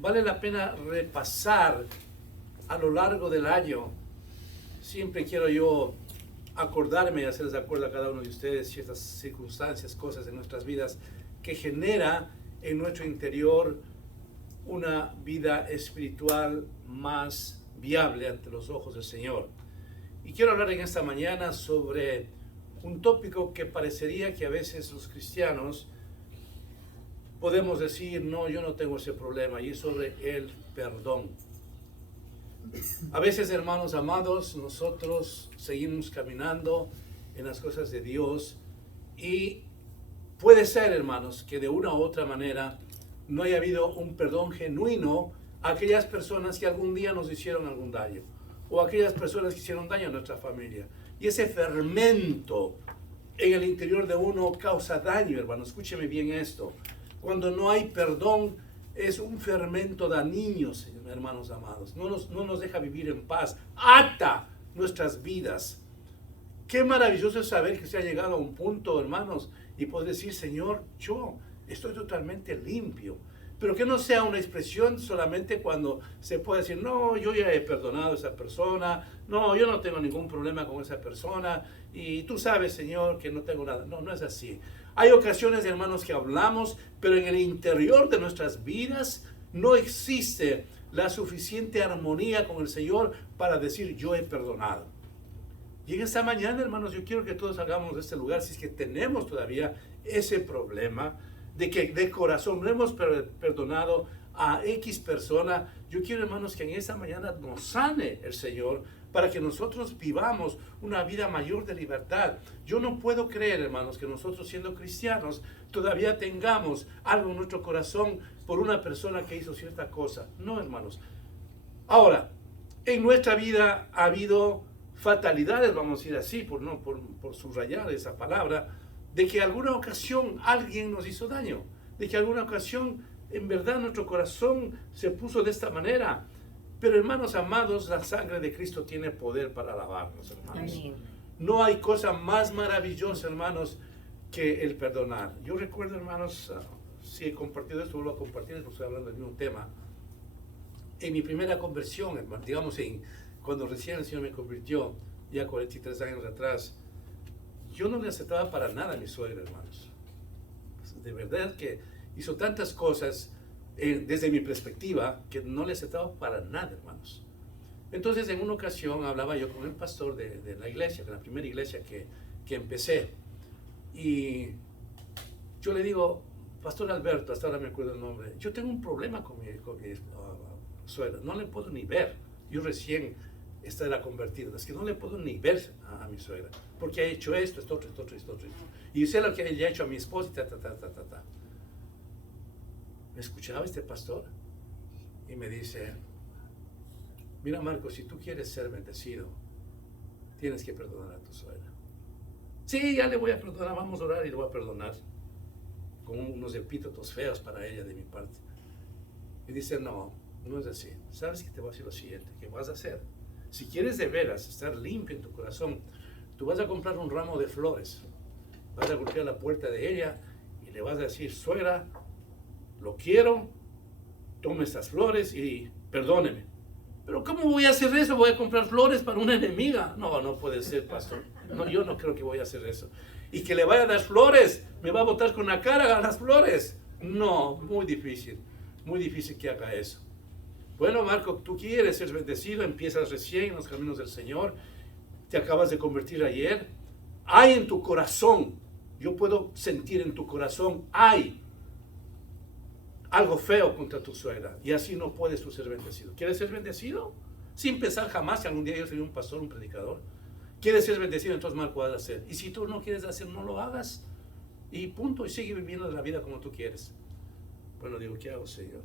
vale la pena repasar a lo largo del año. Siempre quiero yo acordarme y hacerles de acuerdo a cada uno de ustedes ciertas circunstancias, cosas en nuestras vidas que genera en nuestro interior una vida espiritual más viable ante los ojos del Señor. Y quiero hablar en esta mañana sobre un tópico que parecería que a veces los cristianos podemos decir, no, yo no tengo ese problema, y es sobre el perdón. A veces, hermanos amados, nosotros seguimos caminando en las cosas de Dios y puede ser, hermanos, que de una u otra manera no haya habido un perdón genuino a aquellas personas que algún día nos hicieron algún daño, o a aquellas personas que hicieron daño a nuestra familia. Y ese fermento en el interior de uno causa daño, hermano. Escúcheme bien esto. Cuando no hay perdón, es un fermento dañino, hermanos amados. No nos deja vivir en paz. Ata nuestras vidas. Qué maravilloso es saber que se ha llegado a un punto, hermanos, y poder decir, Señor, yo estoy totalmente limpio. Pero que no sea una expresión solamente cuando se puede decir, no, yo ya he perdonado a esa persona, no, yo no tengo ningún problema con esa persona, y tú sabes, Señor, que no tengo nada. No, no es así. Hay ocasiones, hermanos, que hablamos, pero en el interior de nuestras vidas no existe la suficiente armonía con el Señor para decir, yo he perdonado. Y en esta mañana, hermanos, yo quiero que todos salgamos de este lugar, si es que tenemos todavía ese problema, de que de corazón no hemos perdonado a X persona. Yo quiero, hermanos, que en esta mañana nos sane el Señor para que nosotros vivamos una vida mayor de libertad. Yo no puedo creer, hermanos, que nosotros siendo cristianos todavía tengamos algo en nuestro corazón por una persona que hizo cierta cosa. No, hermanos. Ahora, en nuestra vida ha habido fatalidades, vamos a decir así, por subrayar esa palabra, de que alguna ocasión alguien nos hizo daño, de que alguna ocasión en verdad nuestro corazón se puso de esta manera. Pero, hermanos amados, la sangre de Cristo tiene poder para lavarnos, hermanos. Amén. No hay cosa más maravillosa, hermanos, que el perdonar. Yo recuerdo, hermanos, si he compartido esto, vuelvo a compartir, porque estoy hablando del mismo tema. En mi primera conversión, hermanos, digamos, cuando recién el Señor me convirtió, ya 43 años atrás, yo no le aceptaba para nada a mi suegra, hermanos. De verdad que hizo tantas cosas desde mi perspectiva que no le aceptaba para nada, hermanos. Entonces, en una ocasión hablaba yo con el pastor de la iglesia, de la primera iglesia que empecé. Y yo le digo, Pastor Alberto, hasta ahora me acuerdo el nombre, yo tengo un problema con mi suegra, no le puedo ni ver. Yo recién era convertido, es que no le puedo ni ver a mi suegra, porque ha hecho esto, esto, otro. Y sé lo que ella ha hecho a mi esposa, Me escuchaba este pastor y me dice, mira, Marco, si tú quieres ser bendecido, tienes que perdonar a tu suegra. Sí, ya le voy a perdonar, vamos a orar y le voy a perdonar, con unos epítetos feos para ella de mi parte. Y dice, no es así. ¿Sabes qué te voy a decir lo siguiente? ¿Qué vas a hacer? Si quieres de veras estar limpio en tu corazón, tú vas a comprar un ramo de flores, vas a golpear la puerta de ella y le vas a decir, suegra, lo quiero, tome estas flores y perdóneme. Pero ¿cómo voy a hacer eso? ¿Voy a comprar flores para una enemiga? No puede ser, pastor. No, yo no creo que voy a hacer eso. Y que le vaya a dar flores, me va a botar con la cara a las flores. No, muy difícil que haga eso. Bueno, Marco, tú quieres ser bendecido, empiezas recién en los caminos del Señor, te acabas de convertir ayer. Hay en tu corazón, yo puedo sentir en tu corazón, hay algo feo contra tu suegra, y así no puedes tú ser bendecido. ¿Quieres ser bendecido? Sin pensar jamás que algún día yo seré un pastor, un predicador. ¿Quieres ser bendecido? Entonces, Marco, haz hacer. Y si tú no quieres hacer, no lo hagas. Y punto, y sigue viviendo la vida como tú quieres. Bueno, digo, ¿qué hago, Señor?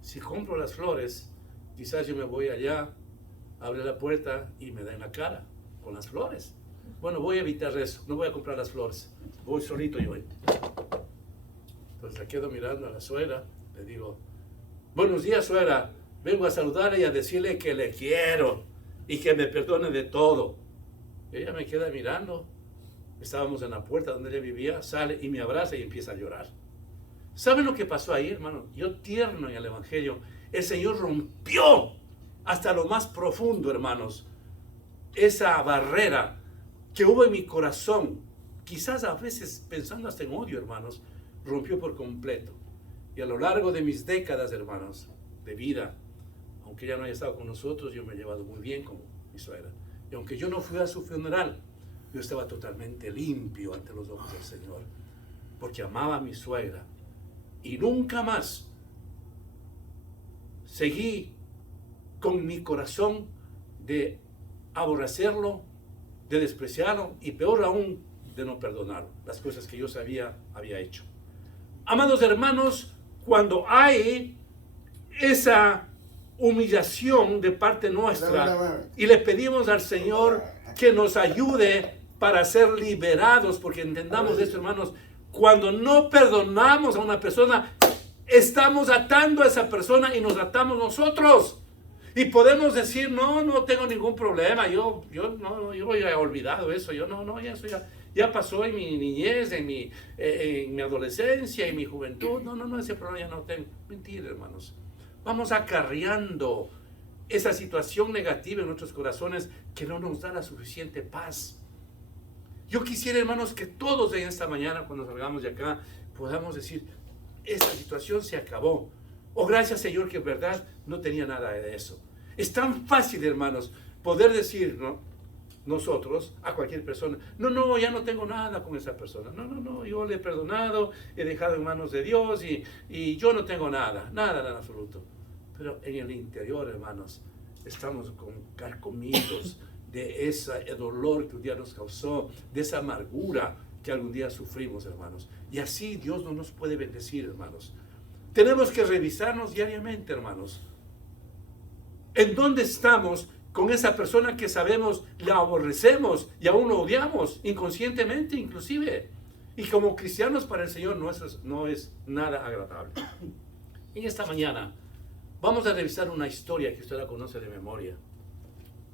Si compro las flores, quizás yo me voy allá, abre la puerta y me da en la cara con las flores. Bueno, voy a evitar eso, no voy a comprar las flores. Voy solito yo. Entonces la quedo mirando a la suegra, le digo, buenos días, suegra, vengo a saludarle y a decirle que le quiero y que me perdone de todo. Ella me queda mirando, estábamos en la puerta donde ella vivía, sale y me abraza y empieza a llorar. ¿Saben lo que pasó ahí, hermano? Yo tierno en el Evangelio, el Señor rompió hasta lo más profundo, hermanos, esa barrera que hubo en mi corazón, quizás a veces pensando hasta en odio, hermanos, rompió por completo. Y a lo largo de mis décadas, hermanos, de vida, aunque ella no haya estado con nosotros, yo me he llevado muy bien con mi suegra. Y aunque yo no fui a su funeral, yo estaba totalmente limpio ante los ojos del Señor, porque amaba a mi suegra. Y nunca más seguí con mi corazón de aborrecerlo, de despreciarlo y peor aún, de no perdonarlo, las cosas que yo sabía había hecho. Amados hermanos, cuando hay esa humillación de parte nuestra y le pedimos al Señor que nos ayude para ser liberados, porque entendamos esto, hermanos, cuando no perdonamos a una persona, estamos atando a esa persona y nos atamos nosotros. Y podemos decir, no tengo ningún problema, yo ya he olvidado eso, ya pasó en mi niñez, en mi adolescencia, en mi juventud, ese problema ya no tengo. Mentira, hermanos. Vamos acarreando esa situación negativa en nuestros corazones que no nos da la suficiente paz. Yo quisiera, hermanos, que todos en esta mañana, cuando salgamos de acá, podamos decir, esta situación se acabó. Oh, gracias, Señor, que en verdad no tenía nada de eso. Es tan fácil, hermanos, poder decir, ¿no?, nosotros a cualquier persona, ya no tengo nada con esa persona. Yo le he perdonado, he dejado en manos de Dios y yo no tengo nada en absoluto. Pero en el interior, hermanos, estamos carcomidos de ese dolor que un día nos causó, de esa amargura que algún día sufrimos, hermanos. Y así Dios no nos puede bendecir, hermanos. Tenemos que revisarnos diariamente, hermanos. ¿En dónde estamos con esa persona que sabemos la aborrecemos y aún lo odiamos, inconscientemente inclusive? Y como cristianos para el Señor no es nada agradable. En esta mañana vamos a revisar una historia que usted la conoce de memoria,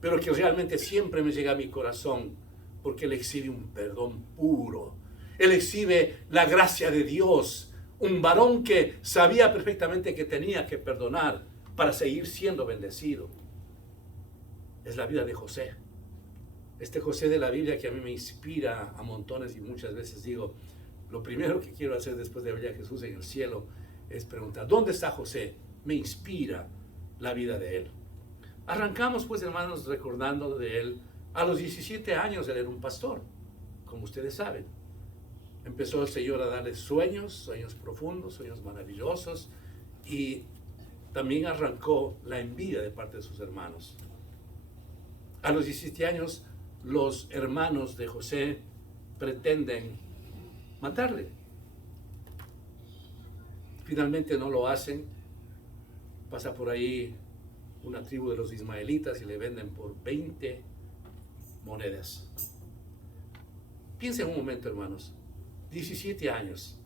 pero que realmente siempre me llega a mi corazón, porque Él exhibe un perdón puro. Él exhibe la gracia de Dios, un varón que sabía perfectamente que tenía que perdonar para seguir siendo bendecido. Es la vida de José. Este José de la Biblia que a mí me inspira a montones, y muchas veces digo, lo primero que quiero hacer después de ver a Jesús en el cielo es preguntar, ¿dónde está José? Me inspira la vida de él. Arrancamos, pues, hermanos, recordando de él. A los 17 años él era un pastor, como ustedes saben. Empezó el Señor a darle sueños profundos, sueños maravillosos, y también arrancó la envidia de parte de sus hermanos. A los 17 años, los hermanos de José pretenden matarle. Finalmente no lo hacen. Pasa por ahí una tribu de los ismaelitas y le venden por 20 monedas. Piensen un momento, hermanos. 17 años.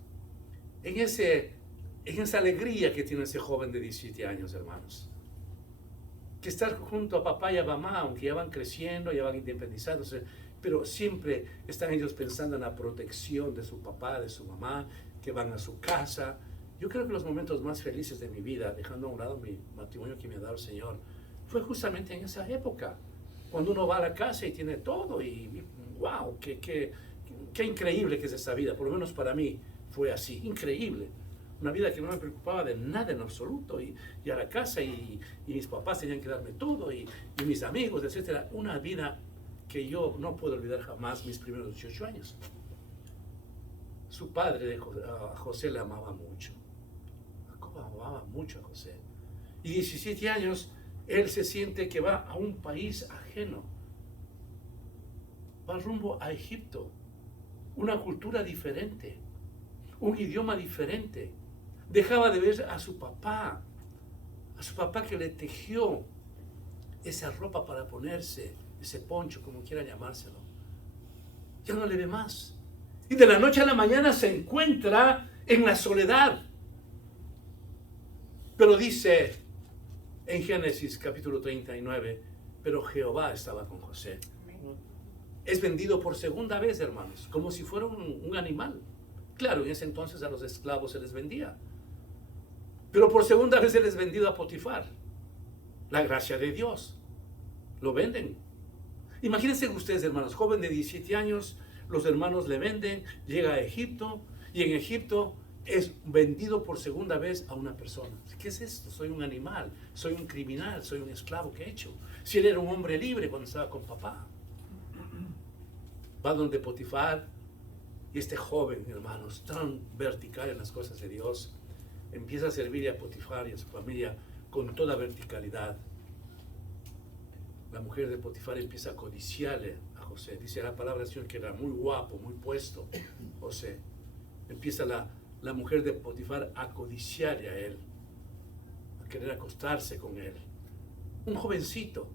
En esa alegría que tiene ese joven de 17 años, hermanos. Que estar junto a papá y a mamá, aunque ya van creciendo, ya van independizándose, pero siempre están ellos pensando en la protección de su papá, de su mamá, que van a su casa. Yo creo que los momentos más felices de mi vida, dejando a un lado mi matrimonio que me ha dado el Señor, fue justamente en esa época, cuando uno va a la casa y tiene todo, y wow, qué increíble que es esa vida. Por lo menos para mí fue así, increíble. Una vida que no me preocupaba de nada en absoluto, y a la casa, y mis papás tenían que darme todo, y mis amigos, etcétera. Una vida que yo no puedo olvidar jamás, mis primeros 18 años. Su padre, a José, le amaba mucho. Jacob amaba mucho a José. Y 17 años, él se siente que va a un país ajeno. Va rumbo a Egipto. Una cultura diferente. Un idioma diferente. Dejaba de ver a su papá que le tejió esa ropa para ponerse, ese poncho, como quiera llamárselo. Ya no le ve más. Y de la noche a la mañana se encuentra en la soledad. Pero dice en Génesis capítulo 39, pero Jehová estaba con José. Es vendido por segunda vez, hermanos, como si fuera un animal. Claro, en ese entonces a los esclavos se les vendía. Pero por segunda vez se les vendido a Potifar. La gracia de Dios. Lo venden. Imagínense ustedes, hermanos, joven de 17 años, los hermanos le venden, llega a Egipto, y en Egipto es vendido por segunda vez a una persona. ¿Qué es esto? Soy un animal, soy un criminal, soy un esclavo. ¿Qué he hecho? Si él era un hombre libre cuando estaba con papá. Va donde Potifar, y este joven, hermanos, tan vertical en las cosas de Dios, empieza a servir a Potifar y a su familia con toda verticalidad. La mujer de Potifar empieza a codiciarle a José. Dice la palabra del Señor que era muy guapo, muy puesto, José. Empieza la mujer de Potifar a codiciarle a él, a querer acostarse con él. Un jovencito.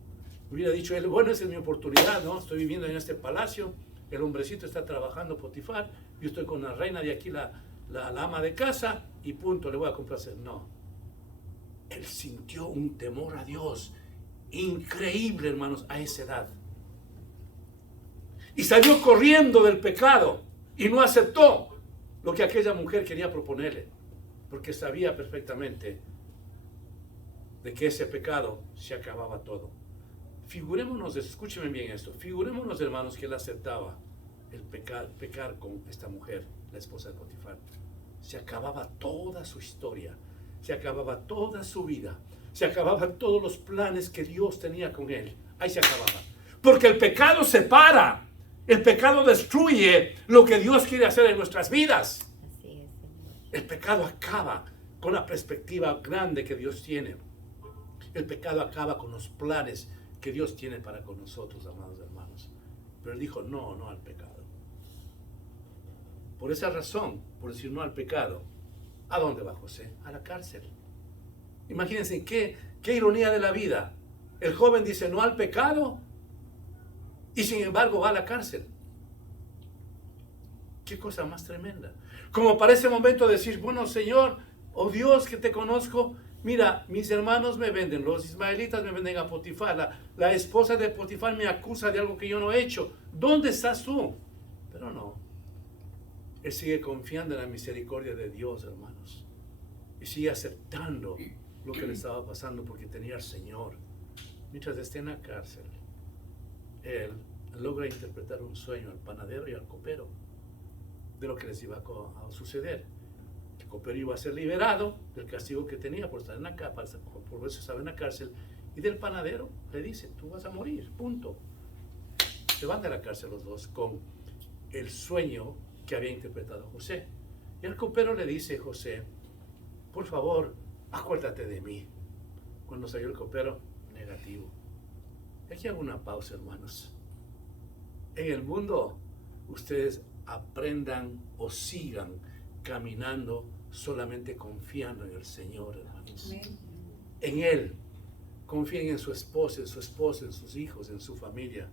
Hubiera dicho él, bueno, esa es mi oportunidad, ¿no? Estoy viviendo en este palacio, el hombrecito está trabajando, Potifar, yo estoy con la reina de aquí, la ama de casa, y punto, le voy a complacer. No. Él sintió un temor a Dios increíble, hermanos, a esa edad. Y salió corriendo del pecado y no aceptó lo que aquella mujer quería proponerle, porque sabía perfectamente de que ese pecado se acababa todo. Figurémonos, escúchenme bien esto, figurémonos, hermanos, que él aceptaba el pecar con esta mujer, la esposa de Potifar. Se acababa toda su historia, se acababa toda su vida, se acababan todos los planes que Dios tenía con él. Ahí se acababa. Porque el pecado separa, el pecado destruye lo que Dios quiere hacer en nuestras vidas. Así es, Señor. El pecado acaba con la perspectiva grande que Dios tiene. El pecado acaba con los planes que Dios tiene para con nosotros, amados hermanos. Pero él dijo no al pecado. Por esa razón, por decir no al pecado, ¿a dónde va José? A la cárcel. Imagínense qué ironía de la vida. El joven dice no al pecado y sin embargo va a la cárcel. Qué cosa más tremenda. Como para ese momento decir, bueno, Señor, oh Dios que te conozco, mira, mis hermanos me venden, los ismaelitas me venden a Potifar, la esposa de Potifar me acusa de algo que yo no he hecho. ¿Dónde estás tú? Pero no. Él sigue confiando en la misericordia de Dios, hermanos. Y sigue aceptando lo que le estaba pasando porque tenía al Señor. Mientras esté en la cárcel, él logra interpretar un sueño al panadero y al copero de lo que les iba a suceder. El copero iba a ser liberado del castigo que tenía por estar en la cárcel, por eso estaba en la cárcel, y del panadero le dice, tú vas a morir, punto. Se van de la cárcel los dos con el sueño que había interpretado José. Y el copero le dice, José, por favor, acuérdate de mí. Cuando salió el copero, negativo. Aquí hago una pausa, hermanos. En el mundo, ustedes aprendan o sigan caminando solamente confiando en el Señor, hermanos. Amén. En Él. Confíen en su esposa, en sus hijos, en su familia.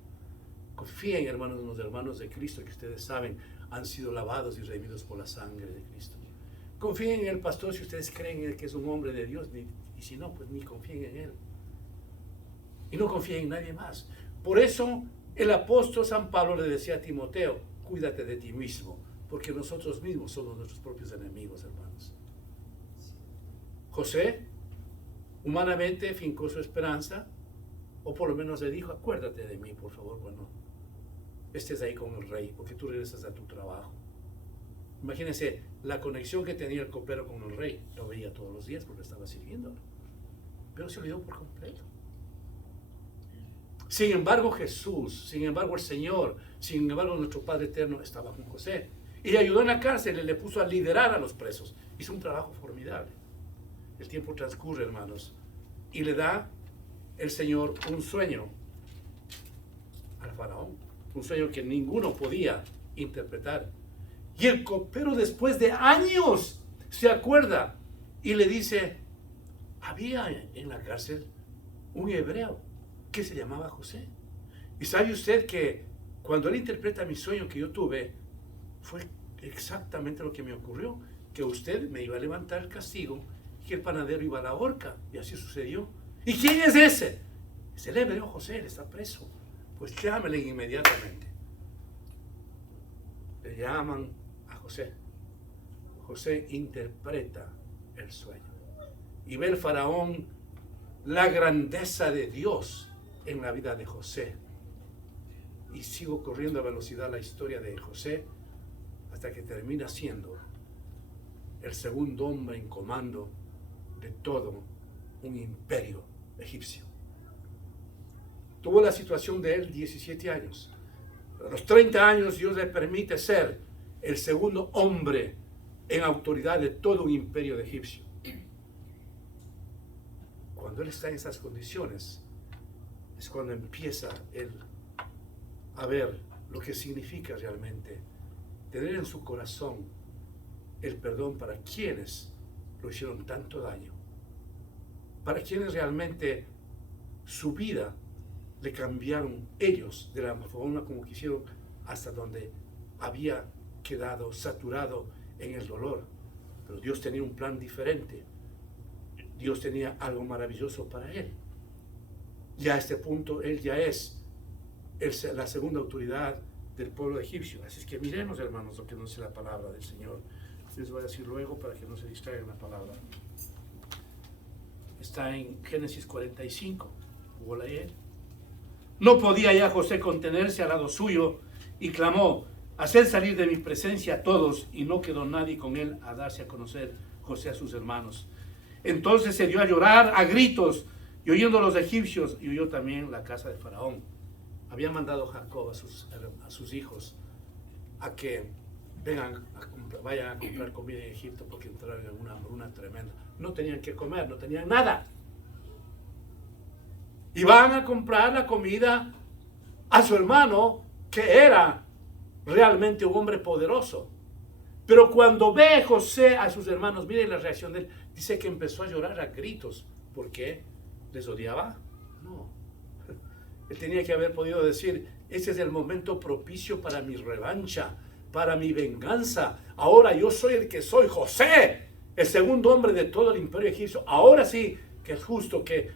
Confíen, hermanos, en los hermanos de Cristo que ustedes saben han sido lavados y redimidos por la sangre de Cristo. Confíen en el pastor si ustedes creen en él que es un hombre de Dios, y si no, pues ni confíen en él. Y no confíen en nadie más. Por eso el apóstol San Pablo le decía a Timoteo, cuídate de ti mismo, porque nosotros mismos somos nuestros propios enemigos, hermanos. José, humanamente, fincó su esperanza, o por lo menos le dijo, acuérdate de mí, por favor, cuando estés ahí con el rey, porque tú regresas a tu trabajo. Imagínense la conexión que tenía el copero con el rey. Lo veía todos los días porque estaba sirviéndolo. Pero se olvidó por completo. Sin embargo, Jesús, sin embargo, el Señor, sin embargo, nuestro Padre Eterno estaba con José. Y le ayudó en la cárcel y le puso a liderar a los presos. Hizo un trabajo formidable. El tiempo transcurre, hermanos. Y le da el Señor un sueño al faraón. Un sueño que ninguno podía interpretar. Y el copero, después de años, se acuerda y le dice, había en la cárcel un hebreo que se llamaba José. Y sabe usted que cuando él interpreta mi sueño que yo tuve, fue exactamente lo que me ocurrió, que usted me iba a levantar el castigo y que el panadero iba a la horca. Y así sucedió. ¿Y quién es ese? Es el hebreo José, él está preso. Pues llámele inmediatamente. Le llaman a José. José interpreta el sueño y ve el faraón la grandeza de Dios en la vida de José. Y sigo corriendo a velocidad la historia de José hasta que termina siendo el segundo hombre en comando de todo un imperio egipcio. Tuvo la situación de él 17 años. A los 30 años Dios le permite ser el segundo hombre en autoridad de todo un imperio de egipcio. Cuando él está en esas condiciones, es cuando empieza él a ver lo que significa realmente tener en su corazón el perdón para quienes lo hicieron tanto daño, para quienes realmente su vida le cambiaron ellos de la forma como quisieron, hasta donde había quedado saturado en el dolor. Pero Dios tenía un plan diferente. Dios tenía algo maravilloso para él. Ya a este punto él ya es la segunda autoridad del pueblo egipcio. Así es que miremos, hermanos, lo que nos dice la palabra del Señor. Les voy a decir luego para que no se distraigan la palabra. Está en Génesis 45. ¿Puedo leer? No podía ya José contenerse al lado suyo y clamó: haced salir de mi presencia a todos. Y no quedó nadie con él a darse a conocer José a sus hermanos. Entonces se dio a llorar a gritos, y oyendo los egipcios, y oyó también la casa de Faraón. Había mandado Jacob a sus hijos a que vayan a comprar comida en Egipto, porque entraron en una hambruna tremenda. No tenían que comer, no tenían nada. Y van a comprar la comida a su hermano, que era realmente un hombre poderoso. Pero cuando ve José a sus hermanos, miren la reacción de él. Dice que empezó a llorar a gritos. ¿Por qué? ¿Les odiaba? No. Él tenía que haber podido decir: este es el momento propicio para mi revancha, para mi venganza. Ahora yo soy el que soy, José, el segundo hombre de todo el imperio egipcio. Ahora sí que es justo que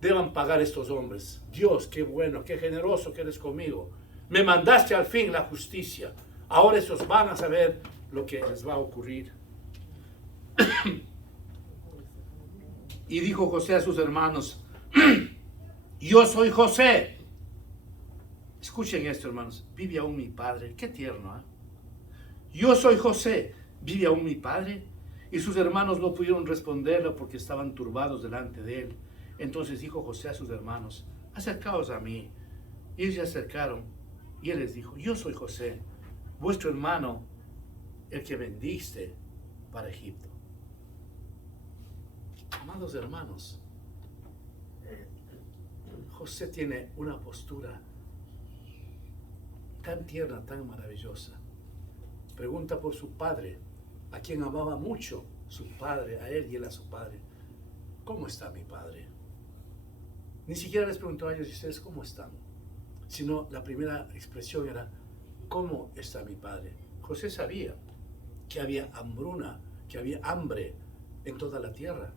deban pagar estos hombres. Dios, qué bueno, qué generoso que eres conmigo. Me mandaste al fin la justicia. Ahora esos van a saber lo que les va a ocurrir. Y dijo José a sus hermanos: yo soy José. Escuchen esto, hermanos. ¿Vive aún mi padre? Qué tierno, ¿eh? Yo soy José. ¿Vive aún mi padre? Y sus hermanos no pudieron responderlo porque estaban turbados delante de él. Entonces dijo José a sus hermanos: acercaos a mí. Y ellos se acercaron, y él les dijo: yo soy José, vuestro hermano, el que vendiste para Egipto. Amados hermanos, José tiene una postura tan tierna, tan maravillosa. Pregunta por su padre, a quien amaba mucho su padre, a él y él a su padre: ¿cómo está mi padre? Ni siquiera les preguntó a ellos: ¿y ustedes cómo están? Sino la primera expresión era: ¿cómo está mi padre? José sabía que había hambruna, que había hambre en toda la tierra.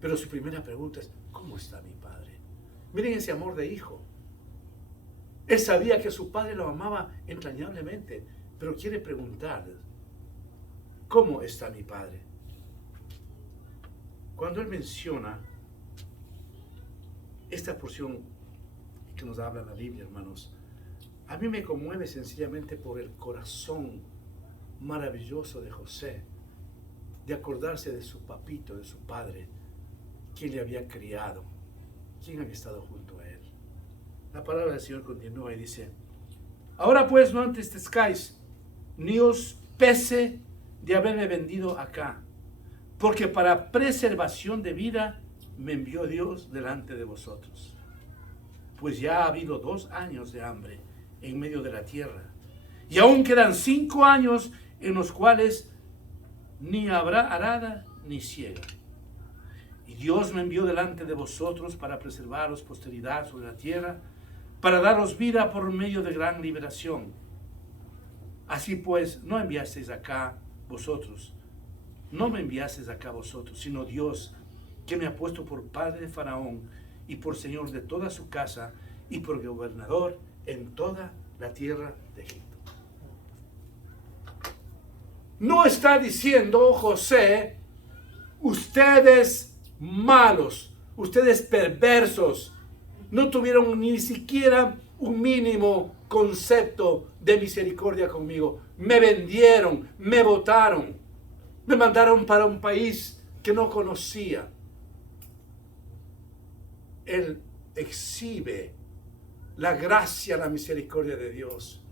Pero su primera pregunta es: ¿cómo está mi padre? Miren ese amor de hijo. Él sabía que su padre lo amaba entrañablemente, pero quiere preguntarle: ¿cómo está mi padre? Cuando él menciona esta porción que nos habla la Biblia, hermanos, a mí me conmueve sencillamente por el corazón maravilloso de José, de acordarse de su papito, de su padre, quien le había criado, quien había estado junto a él. La palabra del Señor continúa y dice: ahora pues no entristezcáis, ni os pese de haberme vendido acá, porque para preservación de vida me envió Dios delante de vosotros. Pues ya ha habido 2 años de hambre en medio de la tierra, y aún quedan 5 años en los cuales ni habrá arada ni siega. Y Dios me envió delante de vosotros para preservaros posteridad sobre la tierra, para daros vida por medio de gran liberación. Así pues, no enviasteis acá vosotros, no me enviasteis acá vosotros, sino Dios, que me ha puesto por padre de Faraón y por señor de toda su casa y por gobernador en toda la tierra de Egipto. No está diciendo José, ustedes malos, ustedes perversos, no tuvieron ni siquiera un mínimo concepto de misericordia conmigo. Me vendieron, me botaron, me mandaron para un país que no conocía. Él exhibe la gracia, la misericordia de Dios.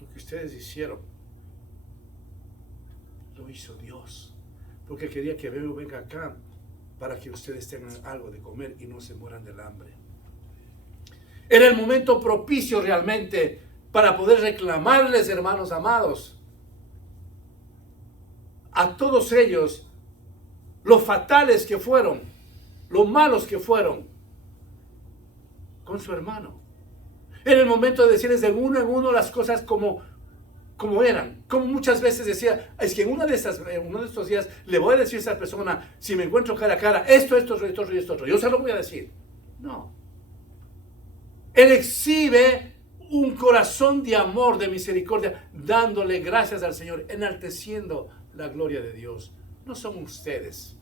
Lo que ustedes hicieron, lo hizo Dios, porque quería que yo venga acá para que ustedes tengan algo de comer y no se mueran del hambre. Era el momento propicio realmente para poder reclamarles, hermanos amados, a todos ellos, lo fatales que fueron, lo malos que fueron con su hermano. Era el momento de decirles de uno en uno las cosas como eran. Como muchas veces decía, es que uno de estos días le voy a decir a esa persona, si me encuentro cara a cara, esto, yo se lo voy a decir. No. Él exhibe un corazón de amor, de misericordia, dándole gracias al Señor, enalteciendo la gloria de Dios. No son ustedes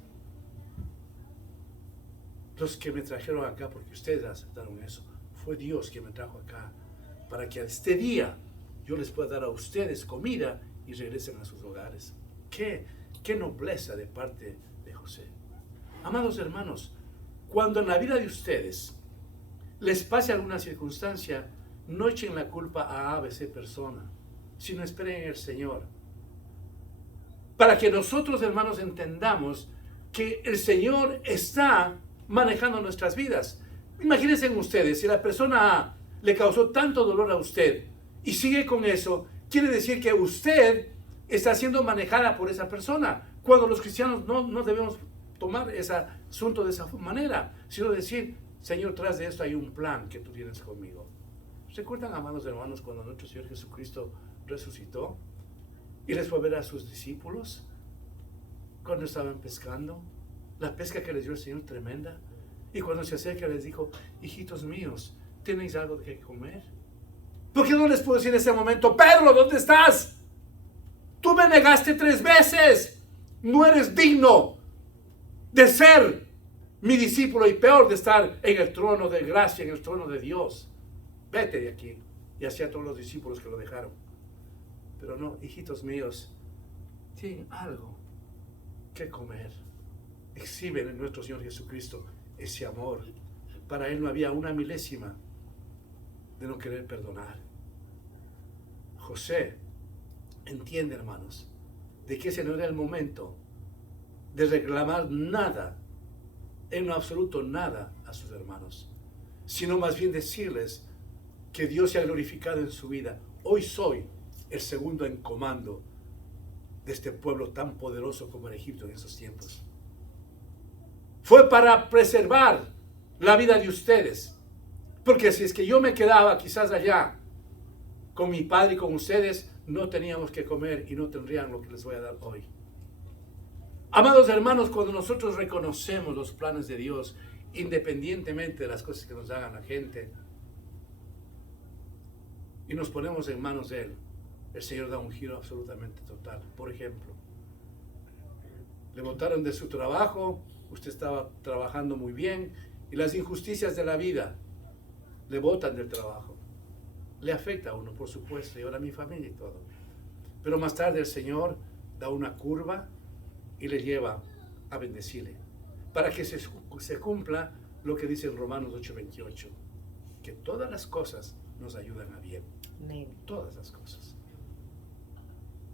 los que me trajeron acá porque ustedes aceptaron eso. Fue Dios que me trajo acá para que este día yo les pueda dar a ustedes comida y regresen a sus hogares. Qué nobleza de parte de José. Amados hermanos, cuando en la vida de ustedes les pase alguna circunstancia, no echen la culpa a ABC persona, sino esperen en el Señor. Para que nosotros, hermanos, entendamos que el Señor está manejando nuestras vidas. Imagínense ustedes, si la persona A le causó tanto dolor a usted y sigue con eso, quiere decir que usted está siendo manejada por esa persona. Cuando los cristianos no debemos tomar ese asunto de esa manera, sino decir, Señor, tras de esto hay un plan que tú tienes conmigo. ¿Recuerdan, amados hermanos, cuando nuestro Señor Jesucristo resucitó y les fue a ver a sus discípulos cuando estaban pescando? La pesca que les dio el Señor tremenda. Y cuando se acerca les dijo, hijitos míos, ¿tenéis algo que comer? ¿Por qué no les puedo decir en ese momento, Pedro, ¿dónde estás? Tú me negaste 3 veces. No eres digno de ser mi discípulo y peor de estar en el trono de gracia, en el trono de Dios. Vete de aquí. Y así a todos los discípulos que lo dejaron. Pero no, hijitos míos, tienen algo que comer. Exhiben en nuestro Señor Jesucristo ese amor. Para Él no había una milésima de no querer perdonar. José entiende, hermanos, de que ese no era el momento de reclamar nada, en lo absoluto nada, a sus hermanos, sino más bien decirles que Dios se ha glorificado en su vida. Hoy soy el segundo en comando de este pueblo tan poderoso como en Egipto en esos tiempos. Fue para preservar la vida de ustedes, porque si es que yo me quedaba quizás allá con mi padre y con ustedes, no teníamos que comer y no tendrían lo que les voy a dar hoy. Amados hermanos, cuando nosotros reconocemos los planes de Dios, independientemente de las cosas que nos hagan la gente, y nos ponemos en manos de Él, el Señor da un giro absolutamente total. Por ejemplo, le botaron de su trabajo, usted estaba trabajando muy bien, y las injusticias de la vida le botan del trabajo. Le afecta a uno, por supuesto, y ahora a mi familia y todo. Pero más tarde el Señor da una curva y le lleva a bendecirle, para que se cumpla lo que dice en Romanos 8:28, que todas las cosas nos ayudan a bien. Amén. Todas las cosas.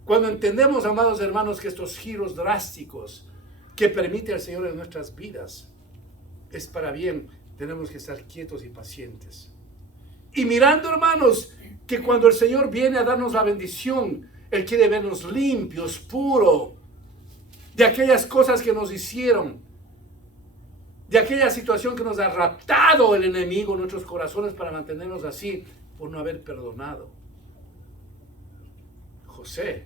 Cuando entendemos, amados hermanos, que estos giros drásticos que permite el Señor en nuestras vidas es para bien, tenemos que estar quietos y pacientes. Y mirando, hermanos, que cuando el Señor viene a darnos la bendición, Él quiere vernos limpios, puros, de aquellas cosas que nos hicieron, de aquella situación que nos ha raptado el enemigo en nuestros corazones para mantenernos así, por no haber perdonado. José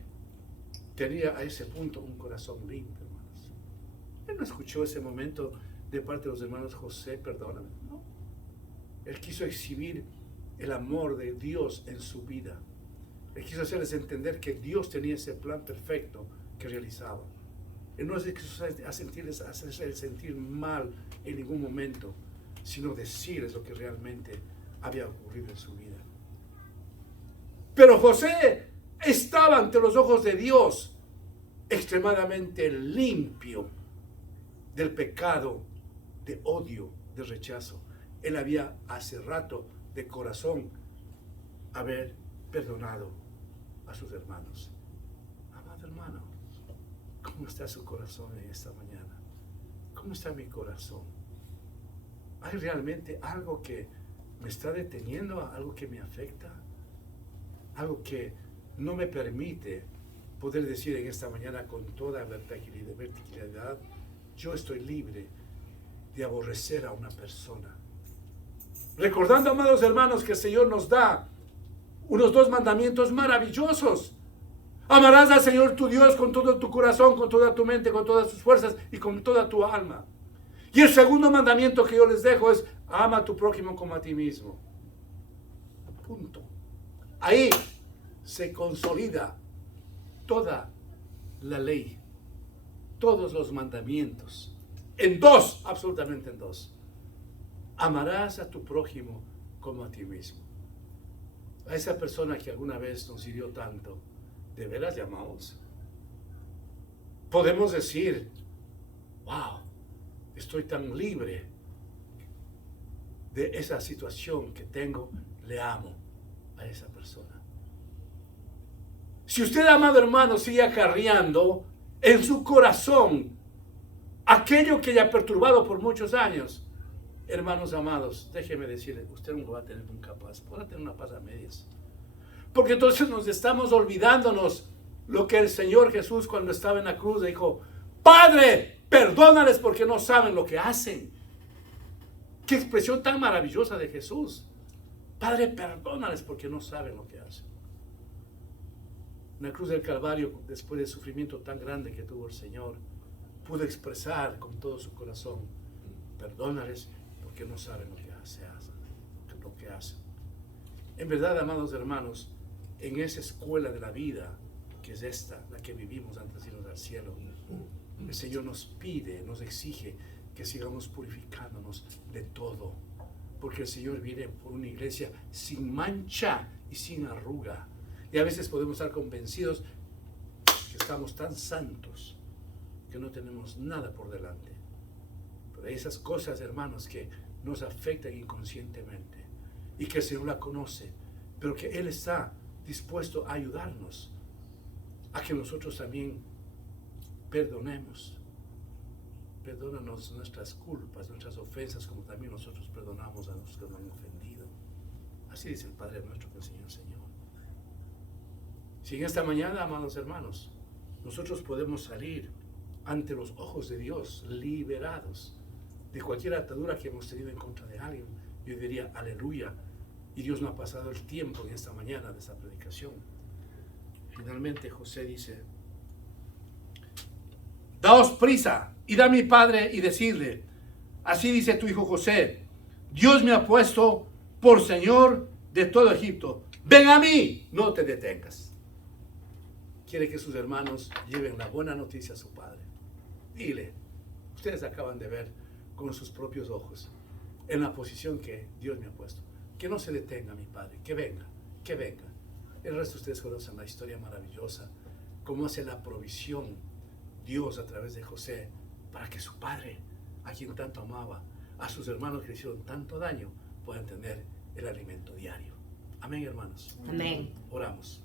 tenía a ese punto un corazón limpio, hermanos. Él no escuchó ese momento de parte de los hermanos, José, perdóname. No. Él quiso exhibir el amor de Dios en su vida. Él quiso hacerles entender que Dios tenía ese plan perfecto que realizaba. Él no les quiso hacerles sentir mal en ningún momento, sino decirles lo que realmente había ocurrido en su vida. Pero José estaba ante los ojos de Dios extremadamente limpio del pecado, de odio, de rechazo. Él había hace rato de corazón haber perdonado a sus hermanos. Amado hermano, ¿cómo está su corazón en esta mañana? ¿Cómo está mi corazón? ¿Hay realmente algo que me está deteniendo, algo que me afecta? Algo que no me permite poder decir en esta mañana con toda verticalidad, yo estoy libre de aborrecer a una persona. Recordando, amados hermanos, que el Señor nos da unos 2 mandamientos maravillosos. Amarás al Señor tu Dios con todo tu corazón, con toda tu mente, con todas tus fuerzas y con toda tu alma. Y el segundo mandamiento que yo les dejo es, ama a tu prójimo como a ti mismo. Punto. Ahí se consolida toda la ley, todos los mandamientos. En 2, absolutamente en 2. Amarás a tu prójimo como a ti mismo. A esa persona que alguna vez nos hirió tanto, ¿de veras le amamos? Podemos decir, wow, estoy tan libre de esa situación que tengo, le amo a esa persona. Si usted, amado hermano, sigue acarreando en su corazón aquello que le ha perturbado por muchos años, hermanos amados, déjeme decirle, usted no va a tener nunca paz, podrá tener una paz a medias. Porque entonces nos estamos olvidándonos lo que el Señor Jesús cuando estaba en la cruz dijo, Padre, perdónales porque no saben lo que hacen. Qué expresión tan maravillosa de Jesús. Padre, perdónales porque no saben lo que hacen. En la cruz del Calvario, después del sufrimiento tan grande que tuvo el Señor, pudo expresar con todo su corazón, perdónales porque no saben lo que hacen. En verdad, amados hermanos, en esa escuela de la vida, que es esta, la que vivimos antes de irnos al cielo, el Señor nos pide, nos exige que sigamos purificándonos de todo, porque el Señor viene por una iglesia sin mancha y sin arruga. Y a veces podemos estar convencidos que estamos tan santos que no tenemos nada por delante. Pero hay esas cosas, hermanos, que nos afectan inconscientemente y que el Señor la conoce, pero que Él está dispuesto a ayudarnos a que nosotros también perdonemos. Perdónanos nuestras culpas, nuestras ofensas, como también nosotros perdonamos a los que nos han ofendido. Así dice el Padre nuestro que enseñó el Señor. Si en esta mañana, amados hermanos, nosotros podemos salir ante los ojos de Dios liberados de cualquier atadura que hemos tenido en contra de alguien, yo diría aleluya. Y Dios no ha pasado el tiempo en esta mañana de esta predicación. Finalmente José dice, daos prisa, id a mi padre y decidle, así dice tu hijo José, Dios me ha puesto por Señor de todo Egipto. Ven a mí, no te detengas. Quiere que sus hermanos lleven la buena noticia a su padre. Dile, ustedes acaban de ver con sus propios ojos en la posición que Dios me ha puesto. Que no se detenga mi padre, que venga, que venga. El resto de ustedes conocen la historia maravillosa, cómo hace la provisión Dios a través de José para que su padre, a quien tanto amaba, a sus hermanos que le hicieron tanto daño, puedan tener el alimento diario. Amén, hermanos. Amén. Oramos.